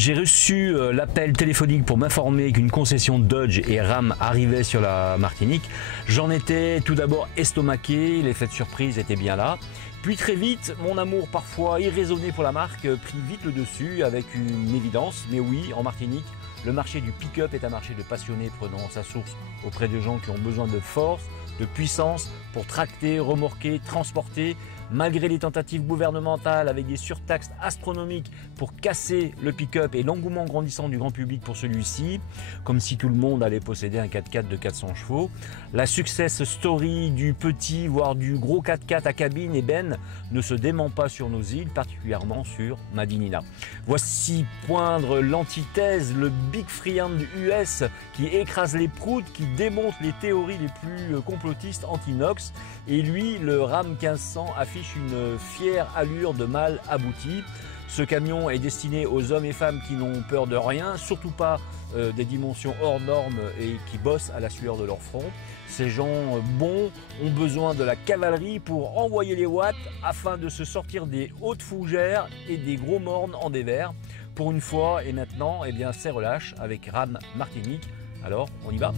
j'ai reçu l'appel téléphonique pour m'informer qu'une concession Dodge et Ram arrivait sur la Martinique. J'en étais tout d'abord estomaqué, l'effet de surprise était bien là. Puis très vite, mon amour parfois irraisonné pour la marque prit vite le dessus avec une évidence. Mais oui, en Martinique, le marché du pick-up est un marché de passionnés prenant sa source auprès de gens qui ont besoin de force, de puissance pour tracter, remorquer, transporter. Malgré les tentatives gouvernementales avec des surtaxes astronomiques pour casser le pick-up et l'engouement grandissant du grand public pour celui-ci, comme si tout le monde allait posséder un 4x4 de 400 chevaux, la success story du petit voire du gros 4x4 à cabine ébène ne se dément pas sur nos îles, particulièrement sur Madinina. Voici poindre l'antithèse, le Big Freehand US qui écrase les proutes, qui démonte les théories les plus complotistes anti-Nox, et lui, le Ram 1500 affiche une fière allure de mâle abouti. Ce camion est destiné aux hommes et femmes qui n'ont peur de rien, surtout pas des dimensions hors normes et qui bossent à la sueur de leur front. Ces gens bons ont besoin de la cavalerie pour envoyer les watts afin de se sortir des hautes fougères et des gros mornes en dévers. Pour une fois et maintenant, eh bien, c'est relâche avec Ram Martinique. Alors, on y va ?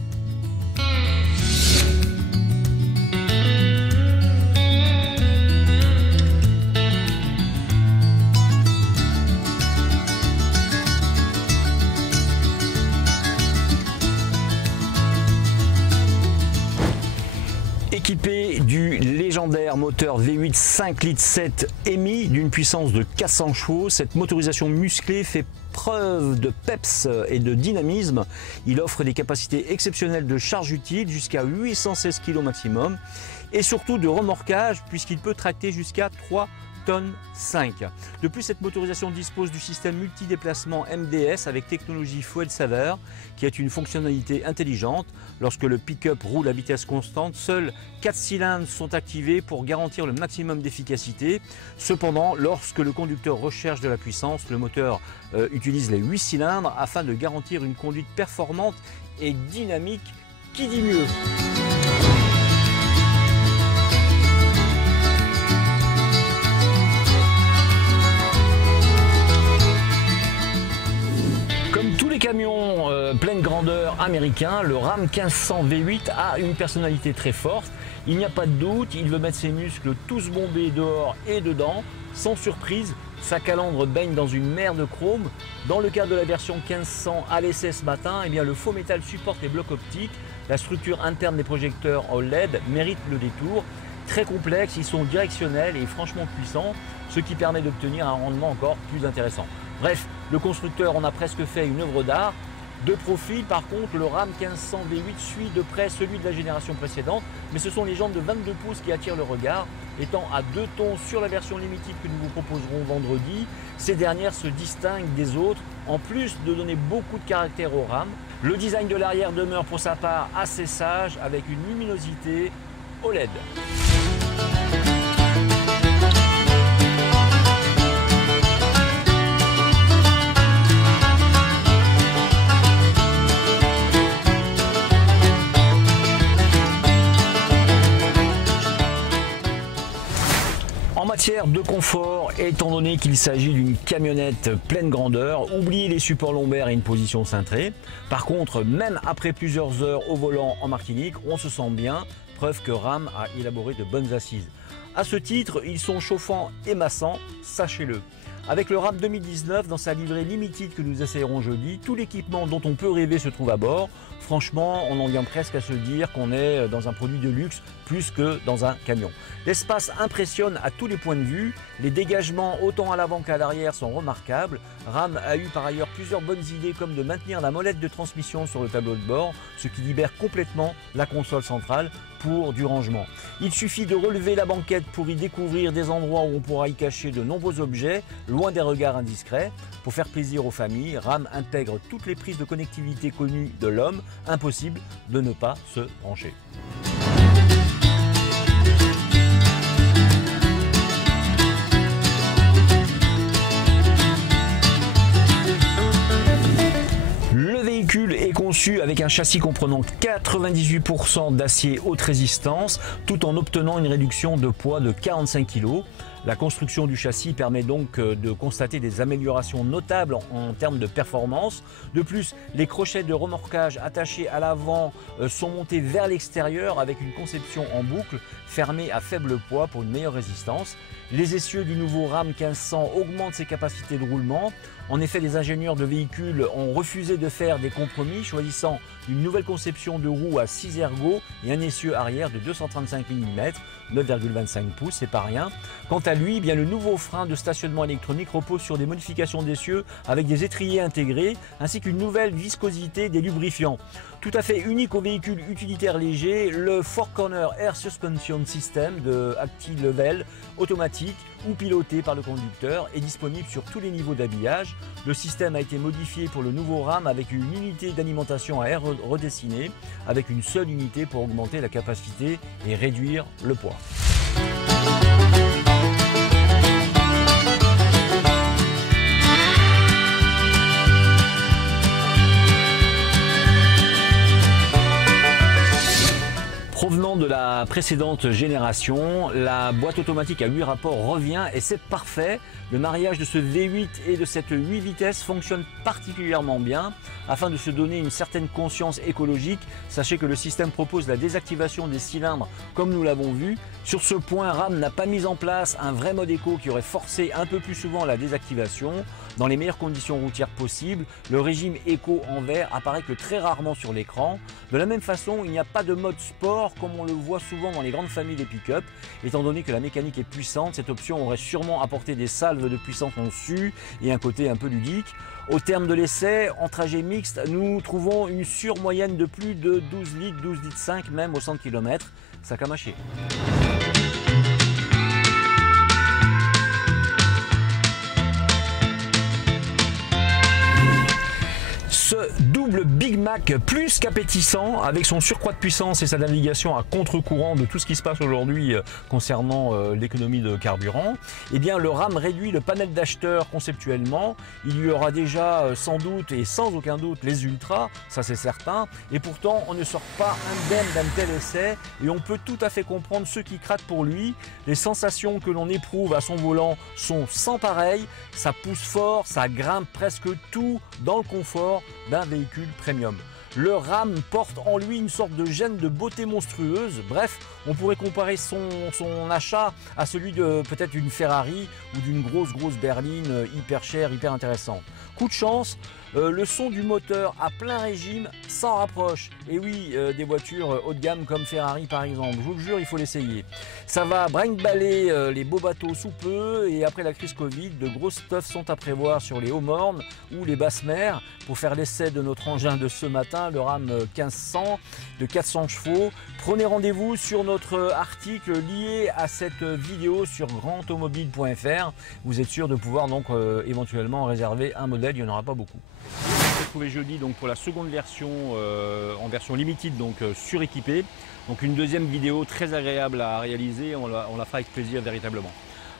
Équipé du légendaire moteur V8 5 litres 7 EMI d'une puissance de 400 chevaux, cette motorisation musclée fait preuve de peps et de dynamisme. Il offre des capacités exceptionnelles de charge utile jusqu'à 816 kg maximum et surtout de remorquage puisqu'il peut tracter jusqu'à 3,5 tonnes. De plus, cette motorisation dispose du système multi-déplacement MDS avec technologie Fuel Saver qui est une fonctionnalité intelligente. Lorsque le pick-up roule à vitesse constante, seuls 4 cylindres sont activés pour garantir le maximum d'efficacité. Cependant, lorsque le conducteur recherche de la puissance, le moteur utilise les 8 cylindres afin de garantir une conduite performante et dynamique. Qui dit mieux ? Camion pleine grandeur américain, le Ram 1500 V8 a une personnalité très forte. Il n'y a pas de doute, il veut mettre ses muscles tous bombés dehors et dedans. Sans surprise, sa calandre baigne dans une mer de chrome. Dans le cas de la version 1500 à l'essai ce matin, eh bien, le faux métal supporte les blocs optiques. La structure interne des projecteurs OLED mérite le détour. Très complexes, ils sont directionnels et franchement puissants, ce qui permet d'obtenir un rendement encore plus intéressant. Bref, le constructeur en a presque fait une œuvre d'art. De profil, par contre, le Ram 1500 V8 suit de près celui de la génération précédente, mais ce sont les jantes de 22 pouces qui attirent le regard. Étant à 2 tons sur la version limited que nous vous proposerons vendredi, ces dernières se distinguent des autres, en plus de donner beaucoup de caractère au Ram. Le design de l'arrière demeure pour sa part assez sage, avec une luminosité OLED. En matière de confort, étant donné qu'il s'agit d'une camionnette pleine grandeur, oubliez les supports lombaires et une position cintrée. Par contre, même après plusieurs heures au volant en Martinique, on se sent bien, preuve que Ram a élaboré de bonnes assises. À ce titre, ils sont chauffants et massants, sachez-le. Avec le Ram 2019, dans sa livrée limited que nous essayerons jeudi, tout l'équipement dont on peut rêver se trouve à bord. Franchement, on en vient presque à se dire qu'on est dans un produit de luxe plus que dans un camion. L'espace impressionne à tous les points de vue. Les dégagements autant à l'avant qu'à l'arrière sont remarquables. Ram a eu par ailleurs plusieurs bonnes idées comme de maintenir la molette de transmission sur le tableau de bord, ce qui libère complètement la console centrale pour du rangement. Il suffit de relever la banquette pour y découvrir des endroits où on pourra y cacher de nombreux objets, loin des regards indiscrets. Pour faire plaisir aux familles, Ram intègre toutes les prises de connectivité connues de l'homme, impossible de ne pas se brancher. Le véhicule est conçu avec un châssis comprenant 98% d'acier haute résistance, tout en obtenant une réduction de poids de 45 kg. La construction du châssis permet donc de constater des améliorations notables en termes de performance. De plus, les crochets de remorquage attachés à l'avant sont montés vers l'extérieur avec une conception en boucle fermée à faible poids pour une meilleure résistance. Les essieux du nouveau Ram 1500 augmentent ses capacités de roulement. En effet, les ingénieurs de véhicules ont refusé de faire des compromis, choisissant une nouvelle conception de roue à 6 ergots et un essieu arrière de 235 mm, 9,25 pouces, c'est pas rien. Quant à lui, bien, le nouveau frein de stationnement électronique repose sur des modifications d'essieux avec des étriers intégrés, ainsi qu'une nouvelle viscosité des lubrifiants. Tout à fait unique au véhicule utilitaire léger, le Four Corner Air Suspension System de ActiLevel, automatique ou piloté par le conducteur, est disponible sur tous les niveaux d'habillage. Le système a été modifié pour le nouveau Ram avec une unité d'alimentation à air redessinée, avec une seule unité pour augmenter la capacité et réduire le poids. Provenant de la précédente génération, la boîte automatique à 8 rapports revient et c'est parfait. Le mariage de ce V8 et de cette 8 vitesses fonctionne particulièrement bien. Afin de se donner une certaine conscience écologique, sachez que le système propose la désactivation des cylindres comme nous l'avons vu. Sur ce point, Ram n'a pas mis en place un vrai mode éco qui aurait forcé un peu plus souvent la désactivation. Dans les meilleures conditions routières possibles, le régime éco en vert apparaît que très rarement sur l'écran. De la même façon, il n'y a pas de mode sport comme on le voit souvent dans les grandes familles des pick-up. Étant donné que la mécanique est puissante, cette option aurait sûrement apporté des salves de puissance en su et un côté un peu ludique. Au terme de l'essai, en trajet mixte, nous trouvons une surmoyenne de plus de 12 litres, 12 litres 5 même au 100 km. Sac à mâcher. Ce double Big Mac plus qu'appétissant, avec son surcroît de puissance et sa navigation à contre-courant de tout ce qui se passe aujourd'hui concernant l'économie de carburant, eh bien le Ram réduit le panel d'acheteurs conceptuellement. Il y aura déjà sans doute et sans aucun doute les Ultras, ça c'est certain, et pourtant on ne sort pas indemne d'un tel essai et on peut tout à fait comprendre ceux qui craquent pour lui. Les sensations que l'on éprouve à son volant sont sans pareil, ça pousse fort, ça grimpe presque tout dans le confort d'un véhicule premium. Le Ram porte en lui une sorte de gène de beauté monstrueuse. Bref, on pourrait comparer son achat à celui de peut-être une Ferrari ou d'une grosse berline hyper chère, hyper intéressante. Coup de chance, le son du moteur à plein régime s'en rapproche. Et oui, des voitures haut de gamme comme Ferrari par exemple, je vous le jure, il faut l'essayer. Ça va brinque-baller les beaux bateaux sous peu et après la crise Covid, de grosses stuffs sont à prévoir sur les hauts mornes ou les basses mers pour faire l'essai de notre engin de ce matin, le Ram 1500 de 400 chevaux. Prenez rendez-vous sur notre article lié à cette vidéo sur grandautomobile.fr. Vous êtes sûr de pouvoir donc éventuellement réserver un modèle, il n'y en aura pas beaucoup. On s'est retrouvé jeudi donc pour la seconde version en version limited, donc suréquipée. Donc une deuxième vidéo très agréable à réaliser, on la fera avec plaisir véritablement.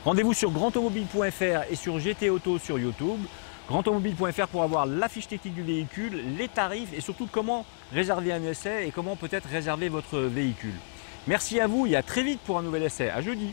Rendez-vous sur grandautomobile.fr et sur GT Auto sur YouTube. Grandautomobile.fr pour avoir la fiche technique du véhicule, les tarifs et surtout comment réserver un essai et comment peut-être réserver votre véhicule. Merci à vous et à très vite pour un nouvel essai. À jeudi.